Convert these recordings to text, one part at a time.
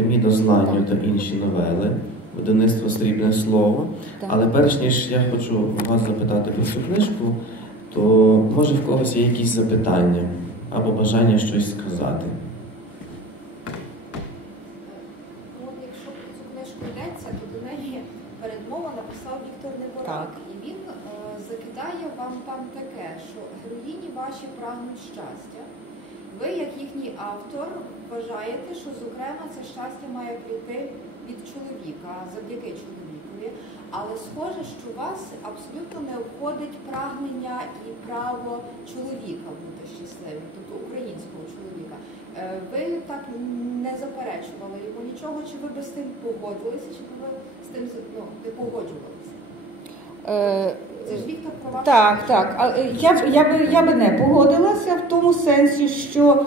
Артеміда Зланю та інші новели, видавництво Срібне Слово. Так. Але перш ніж я хочу вас запитати про цю книжку, то може в когось є якісь запитання або бажання щось сказати. Ну, от якщо про цю книжку йдеться, то до неї передмова написав Віктор Неборак. І він е, закидає вам там таке, що героїні ваші прагнуть щастя. Ви, як їхній автор, вважаєте, що зокрема це щастя має прийти від чоловіка, завдяки чоловікові. Але схоже, що вас абсолютно не обходить прагнення і право чоловіка бути щасливим, тобто українського чоловіка. Е, Ви так не заперечували його нічого, чи ви би з тим погодилися, чи ви з тим ну, не погоджувалися? Е, Це ж Віктор про Так, так. Е, Я, б- я, би, я би не погодилася в тому сенсі, що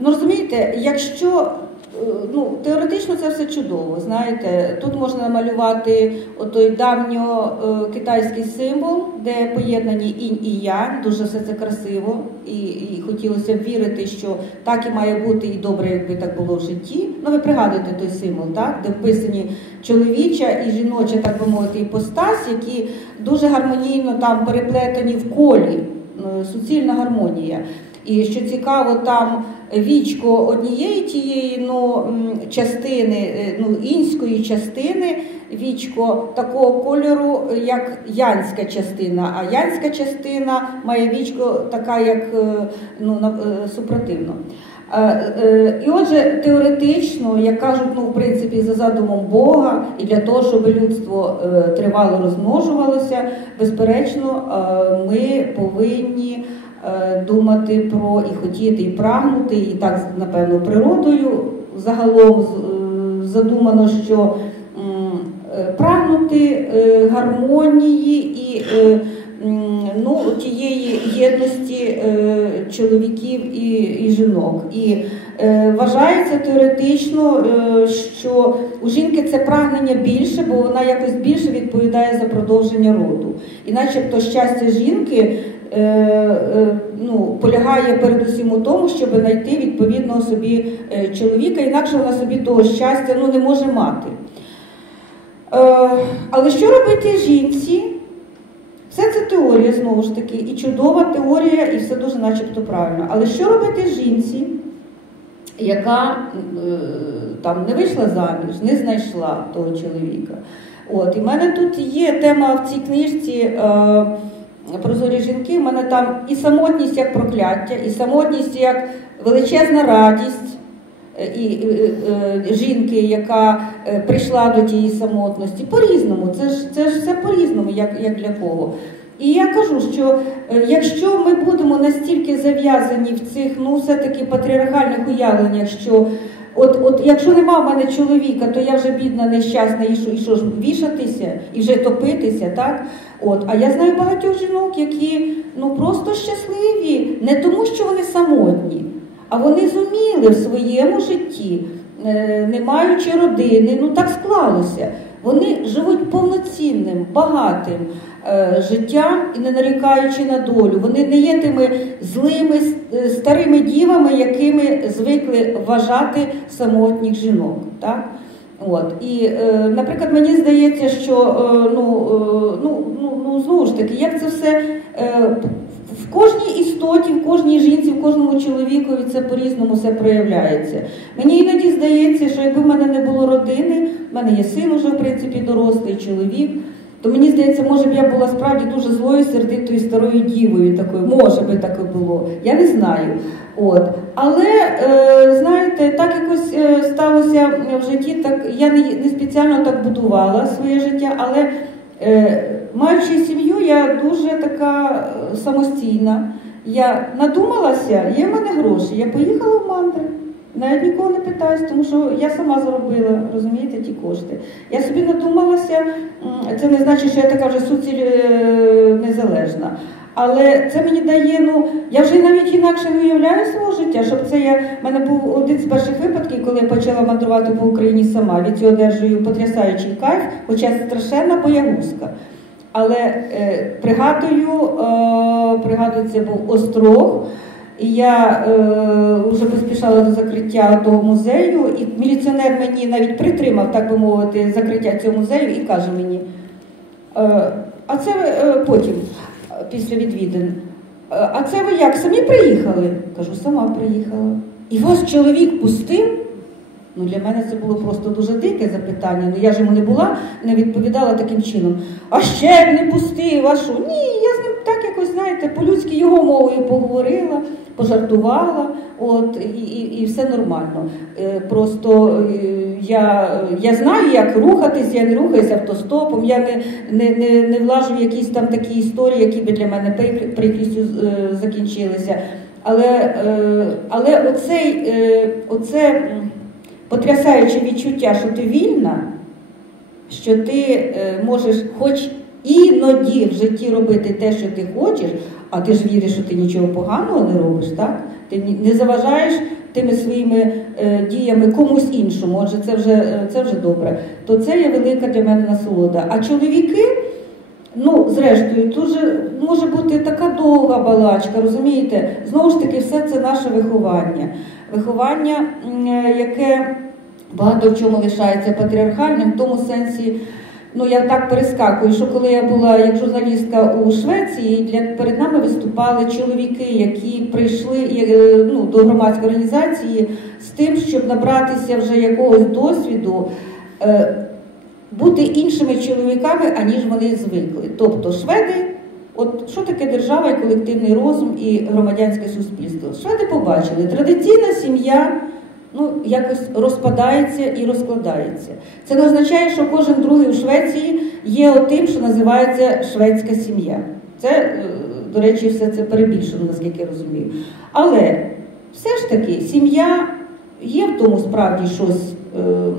ну розумієте, якщо ну, теоретично це все чудово, знаєте, тут можна намалювати отой давньо е, символ, де поєднані інь і янь, дуже все це красиво, і, і хотілося б вірити, що так і має бути, і добре, якби так було в житті. Ну, ви пригадуєте той символ, так, де вписані чоловіча і жіноча, так би мовити, іпостась, які дуже гармонійно там переплетені в колі, е, суцільна гармонія. І що цікаво, там вічко однієї тієї ну, частини, е, ну, інської частини, вічко такого кольору, як янська частина, а янська частина має вічко така, як е, ну, е, супротивно. І отже, теоретично, як кажуть, ну, в принципі, за задумом Бога, і для того, щоб людство тривало розмножувалося, безперечно, ми повинні думати про і хотіти, і прагнути, і так, напевно, природою загалом е, задумано, що е, прагнути е, гармонії і е, ну, тієї єдності е, чоловіків і, і жінок. І е, вважається теоретично, е, що у жінки це прагнення більше, бо вона якось більше відповідає за продовження роду. І начебто щастя жінки е, е, ну, полягає передусім у тому, щоб знайти відповідного собі е, чоловіка, інакше вона собі того щастя ну, не може мати. Е, але що робити жінці? Все це теорія знову ж таки, і чудова теорія, і все дуже начебто правильно. Але що робити жінці, яка е, там не вийшла заміж, не знайшла того чоловіка? От, і в мене тут є тема в цій книжці е, Прозорі жінки. У мене там і самотність як прокляття, і самотність як величезна радість. е, І е, е, жінки, яка прийшла до тієї самотності, по-різному, це ж це ж все по-різному, як, як для кого. І я кажу, що е, якщо ми будемо настільки зав'язані в цих ну все-таки патріархальних уявленнях, що от, от якщо нема в мене чоловіка, то я вже бідна, нещасна, і що, і що ж вішатися, і вже топитися, так? От, а я знаю багатьох жінок, які ну просто щасливі, не тому, що вони самотні, а вони зуміли в своєму житті, е, не маючи родини, ну так склалося. Вони живуть повноцінним, багатим життям і не нарікаючи на долю. Вони не є тими злими е, старими дівами, якими звикли вважати самотніх жінок. Так? От. І, е, наприклад, мені здається, що е, ну, е, ну, ну, ну, знову ж таки, як це все е, в кожній істоті, в кожній жінці, в кожному чоловікові це по-різному все проявляється. Мені іноді здається, що якби в мене не було родини, в мене є син уже, в принципі, дорослий чоловік, то мені здається, може б я була справді дуже злою, сердитою старою дівою такою. Може би таке було. Я не знаю. От. Але е, знаєте, так якось е, сталося в житті, так я не, не спеціально так будувала своє життя, але е, маючи сім'ю, я дуже така е, самостійна. Я надумалася, є в мене гроші. Я поїхала в мандри. Навіть нікого не питаюсь, тому що я сама заробила, розумієте, ті кошти. Я собі надумалася, це не значить, що я така вже суціль е, незалежна. Але це мені дає, ну я вже навіть інакше не уявляю свого життя, щоб це я. в мене був один з перших випадків, коли я почала мандрувати по Україні сама. Від цього одержую потрясаючий кайф, хоча страшенна боягузка. Але е, пригадую, е, пригадую, це був острог. І я е, вже поспішала до закриття того музею, і міліціонер мені навіть притримав, так би мовити, закриття цього музею і каже мені: а це ви е, потім, е, після відвідин. «Е, А це ви як? Самі приїхали? Кажу, сама приїхала. І вас чоловік пустив? Ну, для мене це було просто дуже дике запитання. Ну я ж йому не була, не відповідала таким чином. А ще б не пустив, а що? Ні, я з ним так якось, знаєте, по-людськи його мовою поговорила, пожартувала, от, і, і, і все нормально. Е, Просто е, я, я знаю, як рухатись, я не рухаюся автостопом, я не, не, не, не влажу в якісь там такі історії, які би для мене прикр- прикрістю е, закінчилися. Але, е, але оцей, е, оце потрясаюче відчуття, що ти вільна, що ти е, можеш хоч іноді в житті робити те, що ти хочеш, а ти ж віриш, що ти нічого поганого не робиш, так? Ти не заважаєш тими своїми е, діями комусь іншому, отже, це вже, е, це вже добре. То це є велика для мене насолода. А чоловіки. Ну, зрештою, тут же може бути така довга балачка, розумієте? Знову ж таки, все це наше виховання. Виховання, яке багато в чому лишається патріархальним, в тому сенсі, ну я так перескакую, що коли я була як журналістка у Швеції, для перед нами виступали чоловіки, які прийшли е, ну, до громадської організації з тим, щоб набратися вже якогось досвіду. е, бути іншими чоловіками, аніж вони звикли. Тобто шведи, от що таке держава і колективний розум і громадянське суспільство? Шведи побачили, традиційна сім'я ну, якось розпадається і розкладається. Це не означає, що кожен другий у Швеції є тим, що називається шведська сім'я. Це, е, до речі, все це перебільшено, наскільки я розумію. Але все ж таки сім'я є в тому справді щось. е,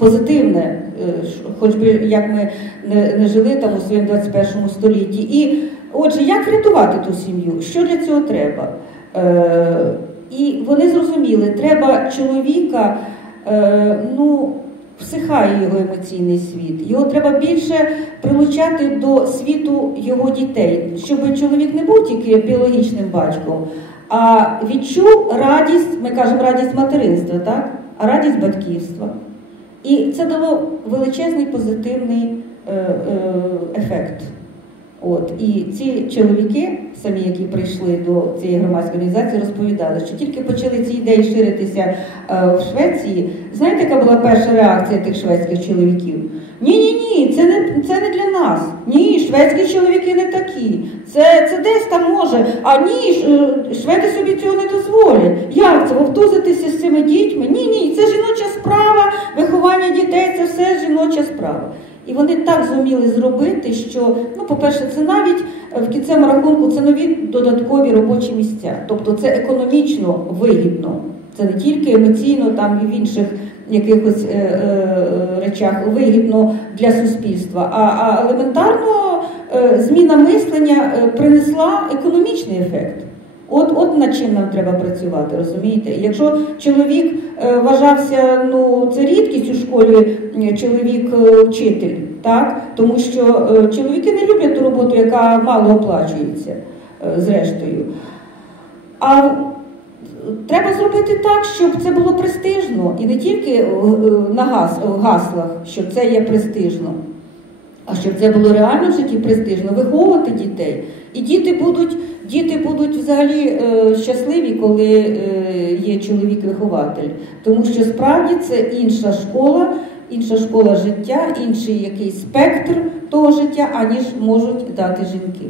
позитивне, е, хоч би як ми не, не жили там у своєму 21 столітті. І отже, як врятувати ту сім'ю? Що для цього треба? Е, і вони зрозуміли, треба чоловіка, е, ну, всихає його емоційний світ. Його треба більше прилучати до світу його дітей, щоб чоловік не був тільки біологічним батьком, а відчув радість, ми кажемо радість материнства, так? а радість батьківства. І це дало величезний позитивний е, е, ефект. От і ці чоловіки, самі, які прийшли до цієї громадської організації, розповідали, що тільки почали ці ідеї ширитися е, в Швеції. Знаєте, яка була перша реакція тих шведських чоловіків? Ні, ні, ні, це не це не для нас. Ні, шведські чоловіки не такі. Це, це десь там може. А ні, е, шведи собі цього не дозволять. Як це вовтузитися з цими дітьми? Ні, ні, це жіноча справа, виховання дітей це все жіноча справа. І вони так зуміли зробити, що, ну, по-перше, це навіть е, в кінцевому рахунку це нові додаткові робочі місця. Тобто це економічно вигідно. Це не тільки емоційно, там і в інших якихось е, е, речах вигідно для суспільства, а, а елементарно е, зміна мислення е, принесла економічний ефект. От, от над чим нам треба працювати, розумієте? Якщо чоловік е, вважався, ну це рідкість у школі, чоловік е, вчитель, так? Тому що е, чоловіки не люблять ту роботу, яка мало оплачується, зрештою. А треба зробити так, щоб це було престижно, і не тільки на гас, гаслах, що це є престижно. А щоб це було реально в житті престижно, виховувати дітей. І діти будуть, діти будуть взагалі е, щасливі, коли е, є чоловік-вихователь. Тому що справді це інша школа, інша школа життя, інший якийсь спектр того життя, аніж можуть дати жінки.